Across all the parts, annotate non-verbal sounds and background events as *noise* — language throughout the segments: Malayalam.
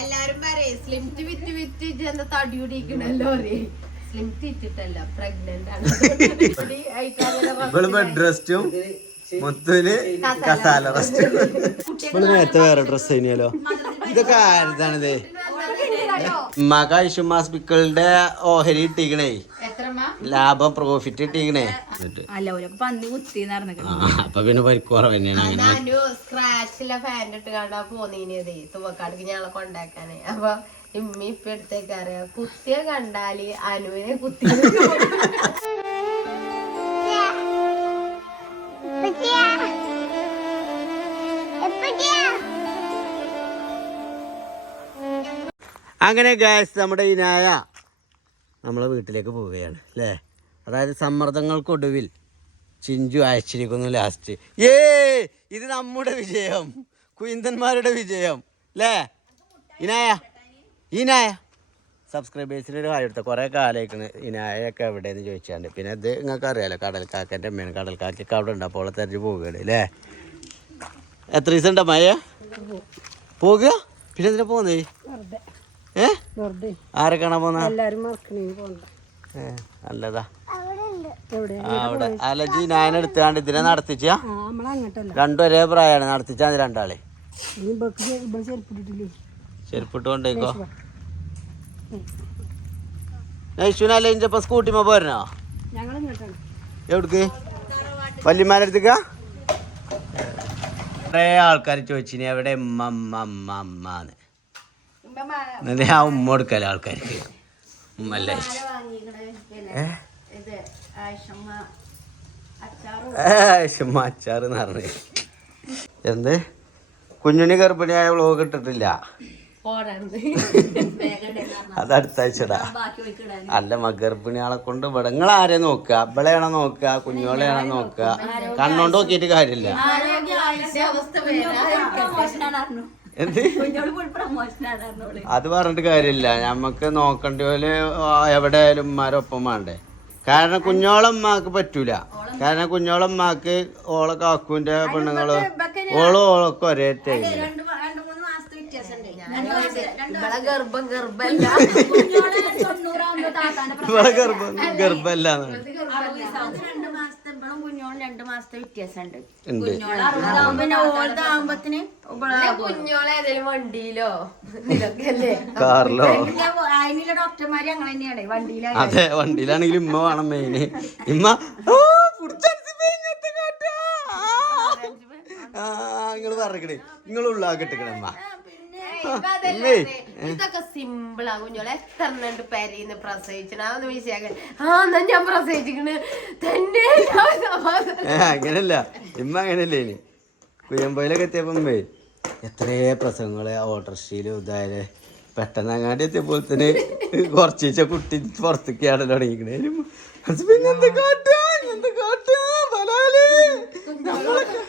എല്ലാരും പറയേ. സ്ലിംറ്റ് വിറ്റ് വിറ്റ് എന്താ തടി പിടിക്കണല്ലോ സ്ലിംറ്റ് ഇട്ടിട്ടല്ല പ്രഗ്നന്റ് ആണ്. തടി ആയിട്ടാണല്ലോ ഇവൾ ബെഡ് റെസ്റ്റും മുത്തുവിന് കസാല റെസ്റ്റും ഇവൾ നേരത്തെ വേറെ ഡ്രസ് കഴിഞ്ഞാലോ ഇതൊക്കെ ആരുതാണിത് മക ഐഷുമാസ് പിക്കളുടെ ഓഹരി ഇട്ടിക്കണേ ലാഭം പ്രോഫിറ്റ് ഇട്ടിക്കണേ അല്ല ഓലൊക്കെ പന്നി കുത്തി അപ്പൊ പിന്നെ പരിക്കുറവ് തന്നെയാണ് അങ്ങനെ. സ്ക്രാച്ചിലെ ഫാൻ ഇട്ട് കണ്ടാ പോന്നീനതേ തുവക്കാടിക്ക് ഞങ്ങളെ കൊണ്ടാക്കാനേ. അപ്പൊ ഇമ്മി ഇപ്പൊ എടുത്തേക്ക് അറിയാം കുത്തിയെ കണ്ടാൽ അനുവിനെ കുത്തി. അങ്ങനെ ഗായസ് നമ്മുടെ ഇനായ നമ്മളെ വീട്ടിലേക്ക് പോവുകയാണ് അല്ലേ? അതായത് സമ്മർദ്ദങ്ങൾക്കൊടുവിൽ ചിഞ്ചു അയച്ചിരിക്കുന്നു ലാസ്റ്റ് ഏ ഇത് നമ്മുടെ വിജയം. കുയിന്തന്മാരുടെ വിജയം അല്ലേ? ഇനായ ഇനായ. സബ്സ്ക്രൈബേഴ്സിന് ഒരു എടുത്ത കുറേ കാലമായിക്കണ് ഇനായൊക്കെ എവിടെയെന്ന് ചോദിച്ചാണ്ട്. പിന്നെ ഇത് നിങ്ങൾക്ക് അറിയാലോ കടൽക്കാക്കന്റെ അമ്മയാണ് കടൽക്കാക്കൊക്കെ അവിടെ ഉണ്ട്. അപ്പോൾ തെരഞ്ഞു പോവുകയാണ് അല്ലേ? എത്ര ദിവസം ഉണ്ടോ മയ പോകുക പിന്നെ എന്തിനാ പോകുന്നേ ആരെ കാണാൻ പോന്ന? നല്ലതാ. അവിടെ. അലജി ഞാൻ എടുത്താണ്ട് ഇതിനെ നടത്തിച്ച? രണ്ടും ഒരേ പ്രായമാണ് നടത്തിച്ചാ രണ്ടാളെ. ചെരുപ്പിട്ട് കൊണ്ടേക്കോ. നൈഷുനല്ലേ ഇഞ്ചപ്പ സ്കൂട്ടിമ്മ പോരണോ? എവിടേക്ക്? വല്യമാരടുത്തേക്ക കുറേ ആൾക്കാർ ചോദിച്ചിനി എവിടെ? മമ്മ മമ്മ എന്ന് എന്നിട്ട് ആ ഉമ്മ കൊടുക്കല ആൾക്കാർക്ക്. ഉമ്മല്ലേ ഇത് ആയിഷമ്മ ഏഷമ്മ അച്ചാറ് എന്ന് പറഞ്ഞു. എന്ത്? കുഞ്ഞുണ്ണി ഗർഭിണിയായ വ്ളോഗ് ഇട്ടിട്ടില്ല. അത് അടുത്താഴ്ചടാ. അല്ല മകർഭിണിയാളെ കൊണ്ട് ഇവിടെ നിങ്ങൾ ആരെ നോക്കുക? അബ്ബളെയാണോ നോക്കുക? കുഞ്ഞോളെയാണോ നോക്കുക? കണ്ണോണ്ട് നോക്കിയിട്ട് കാര്യമില്ല. അവസ്ഥ വരാ എന്ത്? അത് പറഞ്ഞിട്ട് കാര്യമില്ല. നമുക്ക് നോക്കേണ്ട പോലെ എവിടെയായാലും ഉമ്മാരൊപ്പം വേണ്ടേ. കാരണം കുഞ്ഞോളമ്മക്ക് പറ്റൂല. കാരണം കുഞ്ഞോളമ്മക്ക് ഓളെ കാക്കുവിന്റെ പെണ്ണുങ്ങൾ ഓളും ഓളൊക്കെ ഒരേ ടൈമിൽ രണ്ട് രണ്ട് മൂന്ന് മാസത്തെ വ്യത്യാസമുണ്ട്. ഇവളെ ഗർഭം ഗർഭല്ല. ഇവളെ ഗർഭം ഗർഭല്ലാന്ന് രണ്ട് മാസത്തെ ഇവളും കുഞ്ഞോളും രണ്ട് മാസത്തെ വ്യത്യാസമുണ്ട് ഉണ്ട് അറുപതാവുമ്പോ പിന്നെ ഓളത് ആവുമ്പത്തിന് കുഞ്ഞോളെ ഏതെങ്കിലും വണ്ടിയിലോ? കാറിലോ? അതിനുള്ള ഡോക്ടർമാര് അങ്ങനെ തന്നെയാണ് വണ്ടിയിലായി അതെ വണ്ടിയിലാണെങ്കിൽ ഇമ്മ വേണം മെയിന് ഇമ്മ നിങ്ങൾ പറഞ്ഞേ നിങ്ങൾ അമ്മ ഇതൊക്കെ സിമ്പിളാ കുഞ്ഞോളെ. എത്ര എണ്ണുണ്ട് പെരീന്ന് പ്രസവിച്ചണ അതൊന്ന് വിഷയാക്കാൻ ആ എന്നാ ഞാൻ പ്രസവിച്ചിക്കണ് തന്നെ അങ്ങനല്ല. ഇമ്മ അങ്ങനല്ലേ ഇനി? കുയമ്പയിലൊക്കെ എത്തിയപ്പം എത്രയോ പ്രസംഗങ്ങൾ ഓട്ടർഷീലും ഇതായാലേ പെട്ടെന്ന് അങ്ങാടി എത്തിയപ്പോൾ തന്നെ കുറച്ചീച്ച കുട്ടി പുറത്തേക്ക് ആടൽ തുടങ്ങിക്കണേ എന്താ കാട്ടാ എന്താ കാട്ടാ ബലാൽ നമ്മളൊക്കെ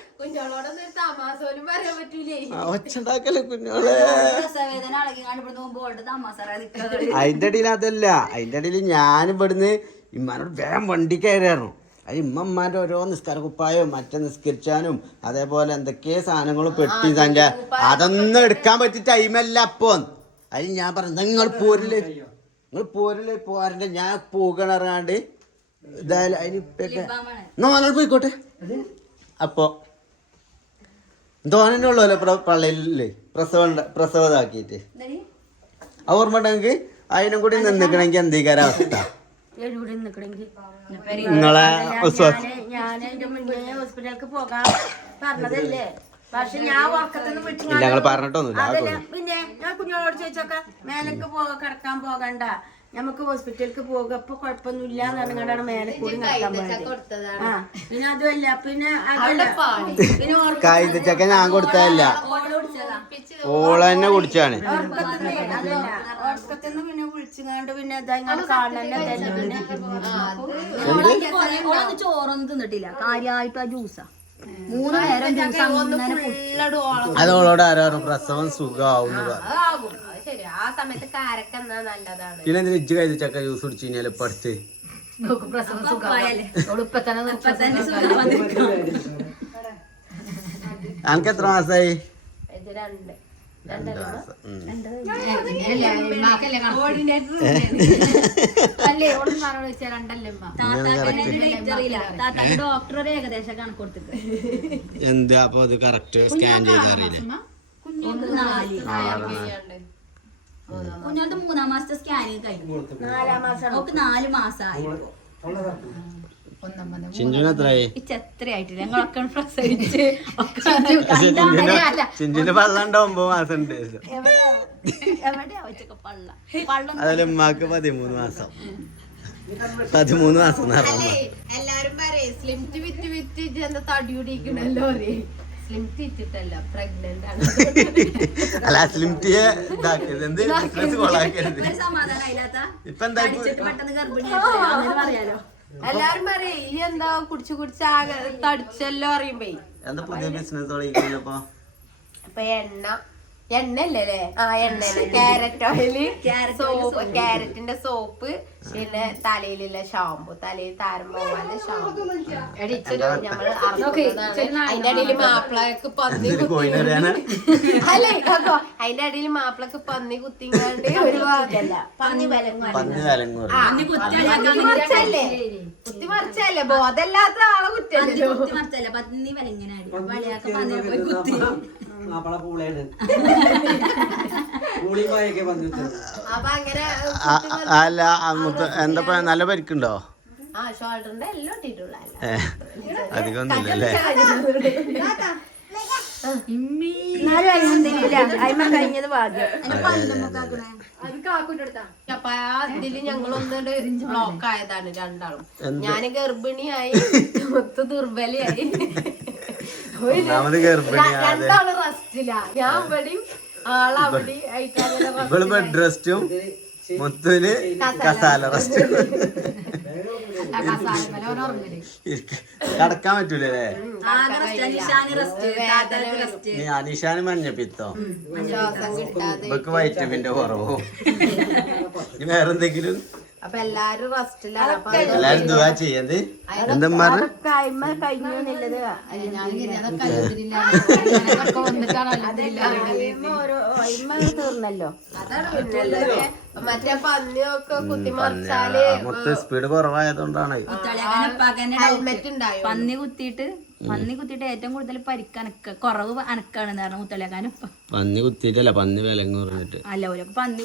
പറയാൻ പറ്റൂലേ. ഒച്ചുണ്ടാക്കല്ലേ കുഞ്ഞോളെ പ്രസവേദന അളകി കണ്ടുപിടുന്ന മുമ്പ് ഓൾഡ് താമസാറാ നിൽക്കുന്നത് അതിന്റെ ഇടയിൽ അതല്ല. അതിന്റെ ഇടയിൽ ഞാൻ ഇവിടുന്ന് ഇമ്മാനോട് വേഗം വണ്ടി കയറിയായിരുന്നു. അത് ഇമ്മമ്മാന്റെ ഓരോ നിസ്കാര കുപ്പായവും മറ്റേ നിസ്കരിച്ചാനും അതേപോലെ എന്തൊക്കെ സാധനങ്ങളും പെട്ടി തന്റെ അതൊന്നും എടുക്കാൻ പറ്റിയ ടൈമല്ല അപ്പോ അതിന് ഞാൻ പറഞ്ഞു നിങ്ങൾ പോരില്ലേ നിങ്ങൾ പോരില്ലേ പോരണ്ട ഞാൻ പോകണറാണ്ട് ഇതായാലും അതിന് എന്നാ പോയിക്കോട്ടെ. അപ്പോ ധോനന്നെ പള്ളിയിലേ പ്രസവ പ്രസവ ഇതാക്കിയിട്ട് ആ ഓർമ്മ ഉണ്ടെങ്കിൽ അതിനും കൂടി നിന്നിക്കണമെങ്കിൽ എന്തീക്കാര അവസ്ഥ നിങ്ങളെ പോകാൻ ഇല്ല ഞങ്ങൾ പറഞ്ഞിട്ടൊന്നുമില്ല പിന്നെ ഞാൻ കുഞ്ഞോളോട് ചോദിച്ചോക്കെ മേലേക്ക് പോക കിടക്കാൻ പോകണ്ട. നമുക്ക് ഹോസ്പിറ്റലിലേക്ക് പോകുക. ഇപ്പൊ കുഴപ്പമൊന്നുമില്ല എന്ന് പറഞ്ഞാണ് മേലെ കൂടി നടക്കാൻ പോയത്. കൊടുത്തതാണ്. ആ പിന്നെ അതുമല്ല പിന്നെ അതല്ല. പാടി. പിന്നെ ഓർ- ഞാൻ കൊടുത്തതല്ല. ഓള തന്നെ കുടിച്ചാണ്. ഉറക്കത്തിന്ന് പിന്നെ വിളിച്ചുകൊണ്ട് ചോറൊന്നും തിന്നിട്ടില്ല. കാര്യമായിട്ട് ആ ജ്യൂസാ. മൂന്ന് നേരം ജ്യൂസ് അതോളോട് ആരാറും പ്രസവം സുഖമാവും ആ സമയത്ത് കാരക്ക എന്നാ നല്ലതാണ്. പിന്നെ എന്തിനാ ഇജ്ജ് കഴിച്ചക്ക ജ്യൂസ് കുടിച്ചു കഴിഞ്ഞാൽ ഇപ്പൊ അടുത്ത്? ഇപ്പൊ തന്നെ സുഖം വന്നിരിക്കും. അനക്ക് എത്ര മാസമായി ഇത് രണ്ട്. രണ്ട് മാസം ഉം. കോർഡിനേറ്റർ *laughs* അല്ലേ വെച്ചാൽ താത്താക്ക് ഡോക്ടർ ഒരു ഏകദേശം കണക്ക് കൊടുത്തിട്ട്. എന്താ അപ്പൊ അത് കറക്റ്റ് സ്കാൻ ചെയ്തറിയില്ല കുഞ്ഞോൾക്ക് നാല്. കുഞ്ഞോൾക്ക് മൂന്നാം മാസത്തെ സ്കാനിങ് കഴിഞ്ഞു. നാലാം മാസം. നാല് മാസമായി. ഞങ്ങളൊക്കെ പ്രസവിച്ച് അതിൽ ഉമ്മാക്ക് പതിമൂന്ന് മാസം. പതിമൂന്ന് മാസം എല്ലാരും പറയേ സ്ലിം വിറ്റ് വിറ്റ് തടിയുടിക്കണല്ലോ എന്താ തടിയുടിക്കണല്ലോ സ്ലിംറ്റ് ഇട്ടിട്ടല്ല പ്രഗ്നന്റ് ആണ്. അല്ല സ്ലിംറ്റിയെ ഇതാക്കരുത്. എന്ത് ബിസിനസ് കൊള്ളാക്കരുത്? ഇപ്പൊ എന്താ ഇപ്പൊ- എല്ലാരും പറയേ ഈ എന്താ കുടിച്ചു കുടിച്ച് ആകെ തടിച്ചല്ലോ അറിയുമ്പേ എന്താ പുതിയ ബിസിനസ് തുടങ്ങിയപ്പോ അപ്പൊ എണ്ണ. എണ്ണല്ലേ അല്ലേ ആ എണ്ണ ക്യാരറ്റ് ഓയിൽ സോപ്പ് ക്യാരറ്റിന്റെ സോപ്പ് പിന്നെ തലയിലുള്ള ഷാമ്പു തലയിൽ താരം പോകാതെ ഷാമ്പു ഞമ്മൾ. അതിന്റെ അടിയിൽ മാപ്പിളക്ക് പന്നി അല്ലേ കേട്ടോ അതിന്റെ അടിയിൽ മാപ്പിളക്ക് പന്നി കുത്തിങ്ങാണ്ട് ഒരു പന്നി മറിച്ചല്ലേ? കുത്തി മറിച്ചല്ലേ? ബോധമില്ലാത്ത ആളെ കുറ്റല്ലോ പന്നി കുത്തി മാപ്പള പൂളയാണ്. പൂളിമായൊക്കെ വന്നിട്ട് അപ്പൊ അങ്ങനെ ആ, അല്ല എന്താ നല്ല പരിക്കുണ്ടോ? ആ ഷോൾഡറിന്റെ എല്ലാം ഇട്ടിട്ടുള്ള അധികം ഒന്നുമില്ല അല്ലേ എന്നാലും അലഹമില്ല അയിമ കഴിഞ്ഞത് ഭാഗ്യം. അപ്പൊ ആ ഇതിൽ ഞങ്ങളൊന്നുകൊണ്ട് ബ്ലോക്ക് ആയതാണ് രണ്ടാളും? ഞാൻ ഗർഭിണിയായി *laughs* ഒത്ത് ദുർബലയായി. ഒന്നാമത് രണ്ടാൾ റെസ്റ്റില്ല ഞാൻ ഇവിടെയും ആളവിടെയും ആയിട്ടങ്ങനെ ഇവൾ ബെഡ് റെസ്റ്റും മുത്തുവിന് കസാല റെസ്റ്റും. കടക്കാൻ പറ്റൂലേ അനീഷാന് മഞ്ഞപ്പിത്തോ? ഇവക്ക് വൈറ്റമിന്റെ കുറവോ. ഇനി വേറെന്തെങ്കിലും അപ്പൊ എല്ലാരും റെസ്റ്റിലാണ്. എല്ലാരും ദുവാ ചെയ്യത് എന്താ പറഞ്ഞ തീർന്നല്ലോ. മറ്റേ പന്നിയൊക്കെ മൊത്തം സ്പീഡ് കുറവായതുകൊണ്ടാണ്. ഹെൽമെറ്റ് ഉണ്ടായോ പന്നി കുത്തിയിട്ട് പന്നി കുത്തിട്ട് ഏറ്റവും കൂടുതൽ പരിക്ക് അനക്ക കുറവ് അനക്കാണ് കാരണം മുത്തലക്കാനും പന്നി കുത്തിട്ടല്ല പന്നി വിലങ്ങ് പറഞ്ഞിട്ട്. അല്ല ഒരു പന്നി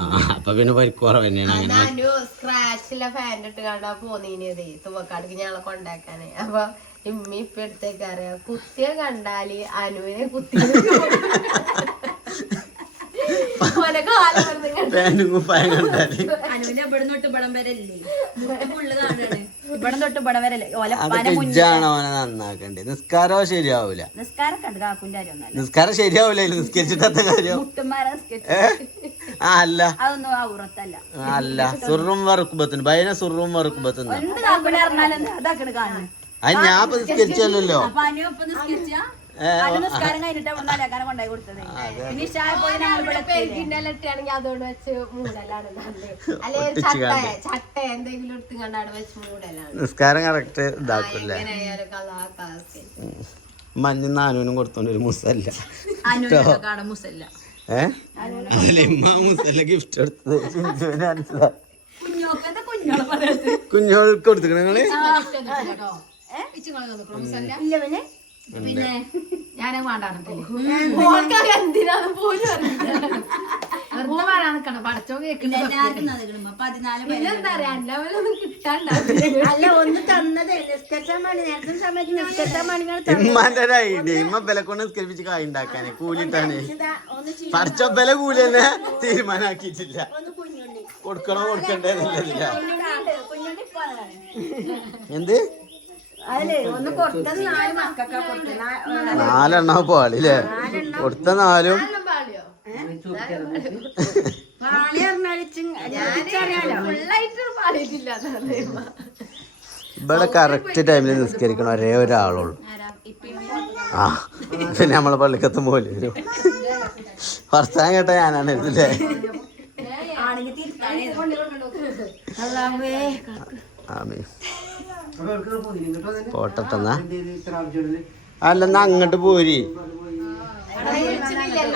ആ അപ്പൊ പിന്നെ പരിക്ക് കുറവ് തന്നെയാണ് സ്ക്രാച്ചിലെ ഫാൻ ഇട്ട് കണ്ടാ പോന്നീനതേ തുവക്കാടിക്ക് ഞങ്ങളെ കൊണ്ടാക്കാനേ. അപ്പൊ ഇമ്മി ഇപ്പൊ എടുത്തേക്ക് അറിയാം കുത്തിയെ കണ്ടാൽ അനുവിനെ കുത്തി. അനുവിനെ ഇവിടെ നിന്ന് ഇവിടം വരെ അല്ലേ ഫുള്ള് കാണാണ്. ഇവിടെ തൊട്ട് ഇവിടെ വരെ അല്ലേ? ഓലപ്പാന അതൊക്കെ ഇജ്ജാണ് നന്നാക്കണ്ടേ? നിസ്കാരോ ശരിയാവൂല. നിസ്കാരം കണ്ട് കാക്കുന്റെ കാര്യം നിസ്കാരം ശരിയാവൂല നിസ്കരിച്ചിട്ടത്തെ കാര്യം? ആ അല്ല. അതൊന്നും അല്ല. സുറും വറുക്കുമ്പത്തിന് ഭയന സുറും വറുക്കുമ്പത്തിന് അത് ഞാൻ നിസ്കരിച്ചല്ലോ അതോട് വെച്ച് മൂടലാണ് *laughs* ചട്ട ചട്ട എന്തെങ്കിലും വെച്ച് മൂടലാണ്. നിസ്കാരം കറക്റ്റ് ഇതാക്കൂല്ലേ? മഞ്ഞ നാനൂനും കൊടുത്തോണ്ട് ഒരു മുസല്ല. മുസല്ല. മുസല്ല ഗിഫ്റ്റ് എടുത്തത്. കുഞ്ഞോൾക്ക് കൊടുത്തിക്കണ നിങ്ങൾ? ഇല്ല പിന്നെ പിന്നെ ഞാനെ വേണ്ടാന്നിട്ടില്ലേ ഓൾക്കറിയാം എന്തിനാന്ന് പോലും അറിയില്ല. വെറുതെ വരാൻ നിക്കണം പടച്ചോ കേൾക്കുന്ന എല്ലാവർക്കും പതിനാല് പേര് പിന്നെന്താ പറയാ അന്നവരൊന്നും കിട്ടാണ്ടാവില്ല. അല്ല ഒന്ന് തന്നത് നിസ്കരിച്ചാൻ മണി നേരത്തെ സമയത്ത് നിസ്കരിച്ചാൻ മണികൾ ഇമ്മാന്റെ ഒരു ഐഡിയ ഇമ്മ ബല കൊണ്ട് നിസ്കരിപ്പിച്ച് കായ് ഉണ്ടാക്കാനേ കൂലിട്ടാണ് പറിച്ച ബല കൂലി തന്നെ തീരുമാനാക്കിയിട്ടില്ല. കൊടുക്കണോ കുഞ്ഞുണ്ണി ഇപ്പൊ എന്ത്? നാലെണ്ണ പാളില്ലേ കൊടുത്ത നാലും. ഇവിടെ കറക്റ്റ് ടൈമിൽ നിസ്കരിക്കണം ഒരേ ഒരാളുള്ളൂ. ആ പിന്നെ നമ്മളെ പള്ളിക്കത്തും പോലെ വരും. ഭർത്താൻ കേട്ട ഞാനാണ് ഇതില്ലേ ആമീ ആവശ്യമുള്ളത്? അല്ലെന്നാ അങ്ങോട്ട് പോരി.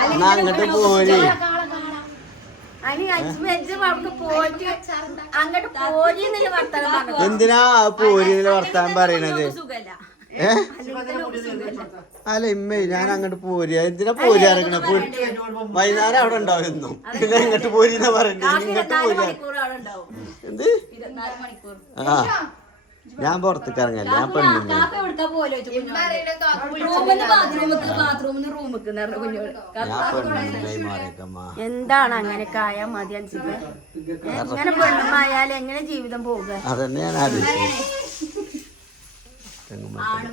എന്നാ അങ്ങോട്ട് പോരി. എന്തിനാ അങ്ങോട്ട് പോരി വർത്താൻ പറയണത്? സുഖല്ല. അല്ല ഇമ്മേ ഞാൻ അങ്ങോട്ട് പോരി. എന്തിനാ പോരി ഇറങ്ങണ വൈകുന്നേരം അവിടെ ഉണ്ടാവും എന്നും പിന്നെ ഇങ്ങോട്ട് പോരിന്നാ പറയണ്ടേ ഇങ്ങോട്ട് പോരി അവിടെ ഉണ്ടാവും. എന്ത്? ആ. ഞാൻ പുറത്തേക്ക് ഇറങ്ങല്ല ഞാൻ കുഞ്ഞോട്. ഞാൻ പെണ്ണുങ്ങളായി മാറിയേക്കമ്മ. എന്താണ് അങ്ങനെ കായ മതി അൻസിബെ എങ്ങനെ പെണ്ണുമായാലും എങ്ങനെ ജീവിതം പോവുക? അതന്നെ ഞാൻ.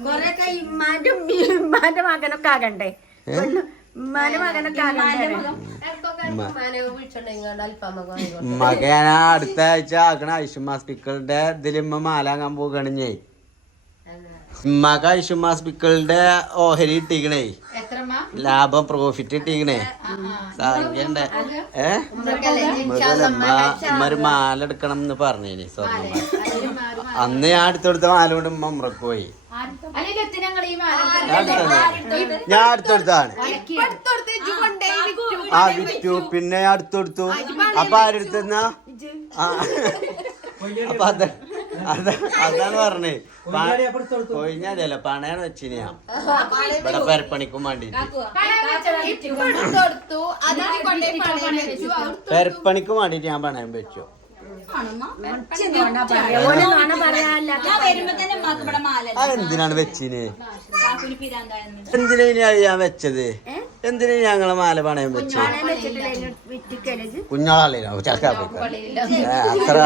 കൊറേയൊക്കെ ഇമ്മാന്റെ ഇമ്മാന്റെ മകനൊക്കെ ആകണ്ടേ? പെണ്ണ് ഉമ്മാന്റെ മകനൊക്കെ ആകണ്ടേ? മകൻ അടുത്ത ആഴ്ച ആക്കണ ഐഷുമാ സ്പിക്കളുടെ ഇതിലിമ്മ മാലാങ്ങാൻ പോകണേ ഉമ്മക്ക് ഐഷുമാ സ്പിക്കളുടെ ഓഹരി ഇട്ടിക്കണേ എത്രമ്മ ലാഭം പ്രോഫിറ്റ് ഇട്ടിക്കണേ സാധിക്കണ്ടേ? ഏ? ഉമ്മ മാല എടുക്കണം എന്ന് പറഞ്ഞേ സ്വർണ അന്ന് ഞാൻ അടുത്തെടുത്ത മാല കൊണ്ട് ഉമ്മ ഉമ്രക്ക് പോയി. ഞാൻ അടുത്തെടുത്താണ് ആ വിറ്റു. പിന്നെ അടുത്തെടുത്തു. അപ്പൊ ആരെടുത്തെന്നാ ആ. അപ്പൊ അത് അത് അതാണ് പറഞ്ഞേ. കൊഴിഞ്ഞല്ല പണയാണ് വെച്ചിനാ ഇവിടെ പെരപ്പണിക്കും വേണ്ടി. കൊടുത്തു. അതിന് കൊണ്ടുപോയി പണയം വെച്ചു. പെരപ്പണിക്കും വേണ്ടിട്ട് ഞാൻ പണയം വെച്ചു. അതെന്തിനാണ് വെച്ചിന്? എന്തിനാ ഞാൻ വെച്ചത്? എന്തിനാ ഞങ്ങളെ മാല പണയം വെച്ചു? കുഞ്ഞാളല്ലോ? ചക്കാൻ അത്ര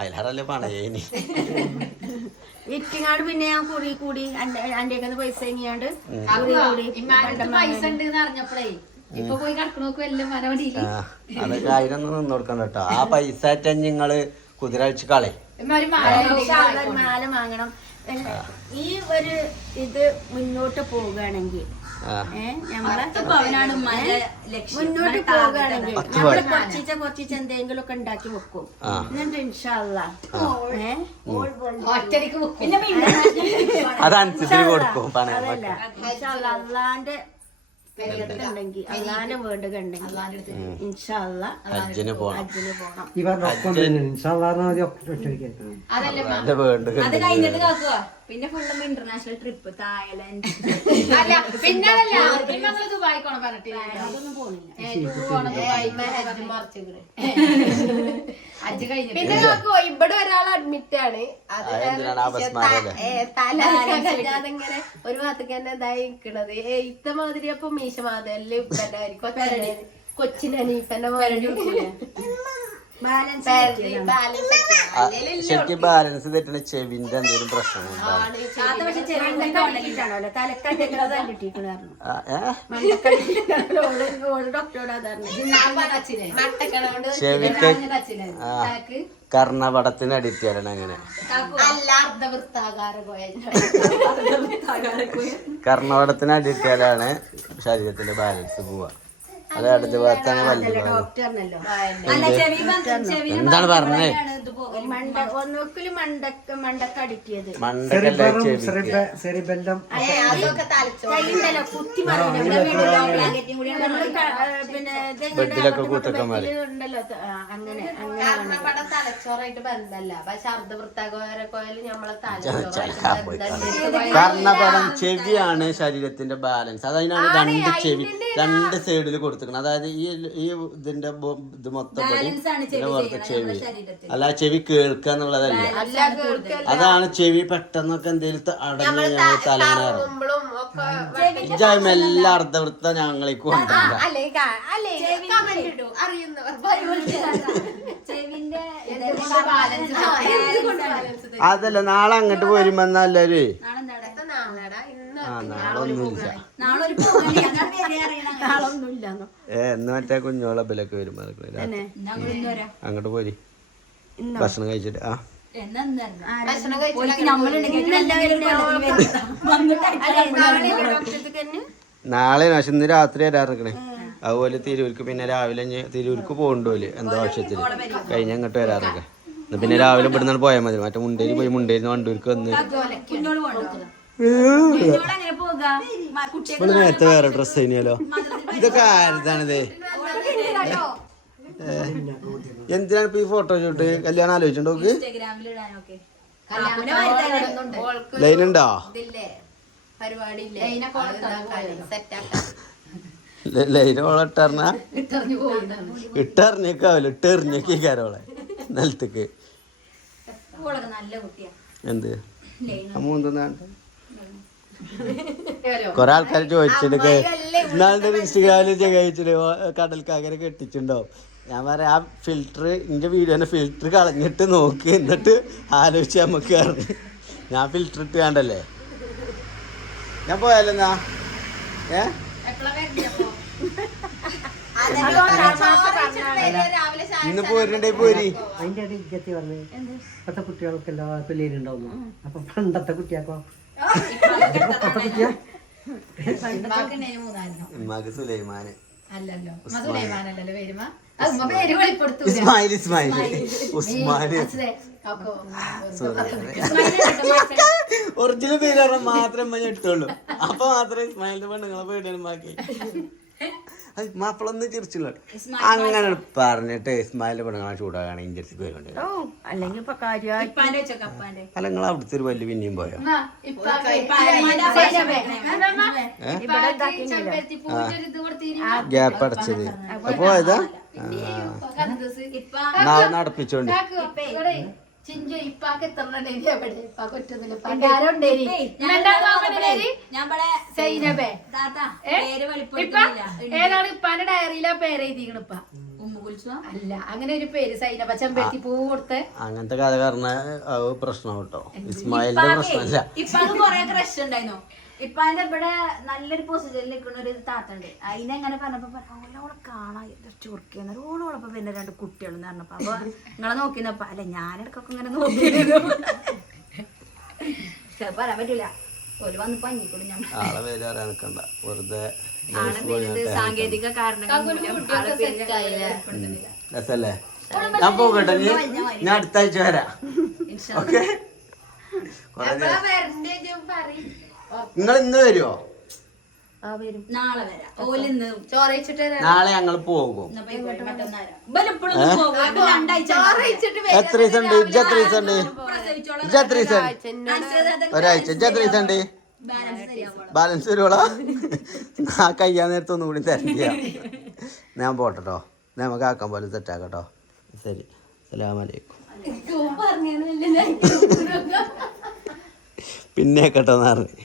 അതിലാറല്ലേ പണയേനി. വിറ്റിങ്ങാട് പിന്നെ ഞാൻ കുറി കൂടി അന്റെ പൈസ എങ്ങിയാണ്ട് പൈസ ഉണ്ട് അറിഞ്ഞപ്പോഴേ അതൊക്കെ അതിനൊന്നും നിന്ന് കൊടുക്കണ്ട കേട്ടോ. ആ പൈസ നിങ്ങൾ കുതിര അഴിച്ച് കളയും മാല വാങ്ങണം. ഈ ഒരു ഇത് മുന്നോട്ട് പോവുകയാണെങ്കിൽ മുന്നോട്ട് പോവുകയാണെങ്കിൽ നമ്മൾ കുറച്ചിച്ച കുറച്ചിച്ച എന്തെങ്കിലും ഒക്കെ ഉണ്ടാക്കി വെക്കും. എന്നിട്ട് ഇൻഷാല്ല അതല്ല ഇൻഷാല്ല അള്ളാന്റെ ഹജ്ജിന് പോണം. ഹജ്ജിന് ഒറ്റയ്ക്ക് അതല്ലേ അത് കഴിഞ്ഞിട്ട് കാക്കുക പിന്നെ ഫുള്ളും ഇന്റർനാഷണൽ ട്രിപ്പ് തായ്ലൻഡ് അല്ല പിന്നെ അതല്ല ഞങ്ങൾ ദുബായി പോണം പറഞ്ഞിട്ടില്ല അതൊന്നും ടൂർ പോണം ദുബായി *laughs* പിന്നെ നോക്കോ ഇവിടെ ഒരാൾ അഡ്മിറ്റ് ആണ്. അത്? തല അതിങ്ങനെ ഒരു ഭാഗത്തേക്ക് തന്നെ ഇതായി നിൽക്കണത് ഇത്ത മാതിരി അപ്പൊ മീശ മാതല്ലേ ഇപ്പന്റെ കൊച്ചിനെ ശരിക്കും ബാലൻസ് തെറ്റണ ചെവിന്റെ എന്തെങ്കിലും പ്രശ്നം ചെവിക്ക് കർണപടത്തിന് അങ്ങനെ. അല്ല. അർദ്ധവൃത്താകാര പോയ കർണപടത്തിന് അടിറ്റാലാണ് ശരീരത്തിന്റെ ബാലൻസ് പോവാ. അത് അടുത്ത ഭാഗത്താണ് വലുത് എന്താണ് പറഞ്ഞേ ഇത് പോകും മണ്ട ഒന്നൊക്കിൽ മണ്ടക്ക മണ്ടക്കടിക്കിയത് മണ്ടക്കല്ല ചെവി. സെറിബെല്ലം അതൊക്കെ തലച്ചോ കൈയുണ്ടല്ലോ കുത്തി മറിഞ്ഞു? പിന്നെ ബെഡിലൊക്കെ കൂട്ടൊക്കെ ഉണ്ടല്ലോ അങ്ങനെ അങ്ങനെ കർണപടം തലച്ചോറായിട്ട് ബന്ധല്ല. പക്ഷെ അർദ്ധവൃത്താകാര കോയാലും നമ്മളെ തലച്ചോറായിട്ട് കർണപടം ചെവിയാണ് ശരീരത്തിന്റെ ബാലൻസ്. അതിനാണ് രണ്ട് ചെവി രണ്ട് സൈഡിൽ കൊടുത്തിരിക്കുന്നത് അതായത് ഈ ഈ ഇതിന്റെ ഇത് മൊത്തം ചെവി. അല്ല ചെവി കേൾക്കുക എന്നുള്ളതല്ല. അതാണ് ചെവി പെട്ടെന്നൊക്കെ എന്തെങ്കിലും അടഞ്ഞു ഞങ്ങൾ ഇറങ്ങും. കറങ്ങുമ്പോഴും എല്ലാ അർദ്ധവൃത്ത ഞങ്ങളേക്ക് കൊണ്ടുവരാം അല്ലേ കാ- കമന്റ് ഇടൂ. അറിയുന്നവർ ചെവിന്റെ അതല്ല നാളെ അങ്ങോട്ട് പോരുമ്പോ എല്ലാവരും ഏ എന്ന് മറ്റേ കുഞ്ഞോളെ ബലൊക്കെ വരുമ്പോ വരാം. അങ്ങോട്ട് പോരി. ഭക്ഷണം കഴിച്ചിട്ട് ആ. നാളെ പക്ഷെ ഇന്ന് രാത്രി വരാറിക്കണേ അതുപോലെ തിരൂർക്ക് പിന്നെ രാവിലെ തിരൂർക്ക് പോകണ്ടോൽ എന്താ വർഷത്തിൽ കഴിഞ്ഞ അങ്ങോട്ട് വരാറൊക്കെ പിന്നെ രാവിലെ ഇവിടുന്ന് പോയാൽ മതി. മറ്റേ മുണ്ടേരി പോയി മുണ്ടേരി വണ്ടൂർക്ക് വന്ന്. ഇവിടെ നേരത്തെ വേറെ ഡ്രസ് കഴിഞ്ഞാലോ ഇതൊക്കെ ആരതാണിത്? എന്തിനാണ് ഇപ്പൊ ഈ ഫോട്ടോ ഷൂട്ട് കല്യാണം ആലോചിച്ചിട്ടുണ്ടോ നോക്ക് ഇൻസ്റ്റാഗ്രാമിൽ ഇടാനൊക്കെ ലൈൻ ഉണ്ടോ? ഇതില്ലേ? പരിപാടി ഇല്ലേ ലൈനെ ഓളെ ഇട്ടറിഞ്ഞ ഇട്ടറിഞ്ഞേക്കാവില്ല ഇട്ടെറിഞ്ഞേക്കാരോളെ നിലത്തേക്ക്. ഓളൊക്കെ നല്ല കുട്ടിയാ. എന്ത്? അമ്മ ആ മൂന്നാണ്ട് കൊറേ ആൾക്കാർ ചോദിച്ചിട്ടൊക്കെ ഇന്നാളുടെ ഇൻസ്റ്റഗ്രാമിൽ ചോദിച്ചിട്ട് കടൽക്കാകര കെട്ടിച്ചിട്ടുണ്ടാവും ഞാൻ പറയാം ആ ഫിൽറ്റർ എന്റെ വീഡിയോനെ ഫിൽറ്റർ കളഞ്ഞിട്ട് നോക്ക് എന്നിട്ട് ആലോചിച്ച് നമുക്ക് അറിഞ്ഞു. ഞാൻ ഫിൽറ്റർ ഇട്ട് വേണ്ടല്ലേ ഞാൻ പോയാലെന്നാ ഏ? രാവിലെ ഇന്ന് പോരുന്നുണ്ടേ പോരി. അതിന്റെ ഇടയിൽ ഇജ്ജത്തി പറഞ്ഞ് ഇപ്പത്തെ കുട്ടികൾക്ക് എല്ലാവർക്കും പിള്ളേരുണ്ടാവുന്നു. അപ്പൊ പണ്ടത്തെ കുട്ടിയാക്കോ? ഉമ്മാക്ക് സുലൈമാന് അല്ലല്ലോ പേരുമ ഇസ്മായിൽ ഇസ്മായിൽ ഉസ്മാൻ ഒറിജിനൽ പേര് പറഞ്ഞാൽ മാത്രമേ ഇട്ടുള്ളൂ അപ്പൊ മാത്രമേ ഇസ്മായിലിന്റെ പെണ്ണുങ്ങളെ പേടിയാണ് ബാക്കി മാപ്പിളൊന്നും ചിരിച്ചില്ല അങ്ങനെ പറഞ്ഞിട്ട് ഇസ്മായിൽ പെണ്ണുങ്ങളെ ചൂടാകാണ് ഇഞ്ചിക്ക് പോയിക്കൊണ്ട് അല്ലെങ്കിൽ അല്ല നിങ്ങൾ അവിടുത്തെ ഒരു വലിയ പിന്നെയും പോയോ ഗ്യാപ്പ് അടച്ചത് അപ്പൊ നാളെ നടപ്പിച്ചോണ്ട് ചിഞ്ചു ഇപ്പാക്ക് എത്ര എണ്ണേരി അവിടെ. ഇപ്പാക്ക് ഒറ്റൊന്നുമില്ല ഇപ്പാക്ക് ആരോ ഉണ്ടേരി എന്താ ഞാൻ ഇവിടെ സൈനബേ. ഇപ്പ? ഏതാണ് ഇപ്പാന്റെ ഡയറിയിലാ പേര് എഴുതിക്കണ ഇപ്പ? ഉമ്മ കുളിച്ചോ അല്ല അങ്ങനെ ഒരു പേര് സൈനബ ചെമ്പരത്തി പൂ കൊടുത്ത്. അങ്ങനത്തെ കഥ കാരണം പ്രശ്നം കേട്ടോ. ഇസ്മായിലിന്റെ പ്രശ്നമല്ല. ഇപ്പൊ കൊറേ ക്രഷ് ഉണ്ടായിരുന്നു ഇപ്പാന്റെ ഇവിടെ നല്ലൊരു പൊസിഷനിൽ നിൽക്കുന്ന ഒരു താത്തണ്ട് അതിനെ അങ്ങനെ പറഞ്ഞപ്പോ പറഞ്ഞു, ഓളെ ഓളെ കാണാൻ ചുരുക്കിയെന്ന് ഓളോടൊപ്പം പിന്നെ രണ്ട് കുട്ടികളെന്ന് പറഞ്ഞപ്പോ അപ്പൊ നിങ്ങളെ നോക്കിന്നപ്പോ അല്ല ഞാനിടക്കൊക്കെ ഇങ്ങനെ നോക്കിയിരുന്നു. പക്ഷെ പറയാൻ പറ്റൂല. ഒരു വന്ന് പഞ്ഞിക്കൂടി ഞാൻ ആളെ പേര് അറിയാൻ നിൽക്കണ്ട വെറുതെ സാങ്കേതിക ഞാൻ പോകട്ടെ ഞാൻ അടുത്ത ആഴ്ച വരാം. ഓക്കെ? നിങ്ങൾ ഇന്ന് വരുമോ നാളെ വരാം. ഓലിന്ന് ചോറയിച്ചിട്ട് നാളെ ഞങ്ങൾ പോകും. എത്ര ദിവസം ഉണ്ട്? ഇജ്ജ് എത്ര ദിവസം ഉണ്ട്? ഇജ്ജ് എത്ര ദിവസം ഒരാഴ്ച ഇജ്ജ് എത്ര ദിവസം ഉണ്ട്? ബാലൻസ് വരുവോളാ ആ കയ്യാൻ നേരത്തെ ഒന്നും കൂടി തരണ്ട ഞാൻ പോട്ടോ നമുക്ക് ആക്കാൻ പോലെ സെറ്റാക്കട്ടോ ശരി. അസലാമലൈക്കും പിന്നെ കേട്ടോ എന്ന് പറഞ്ഞു.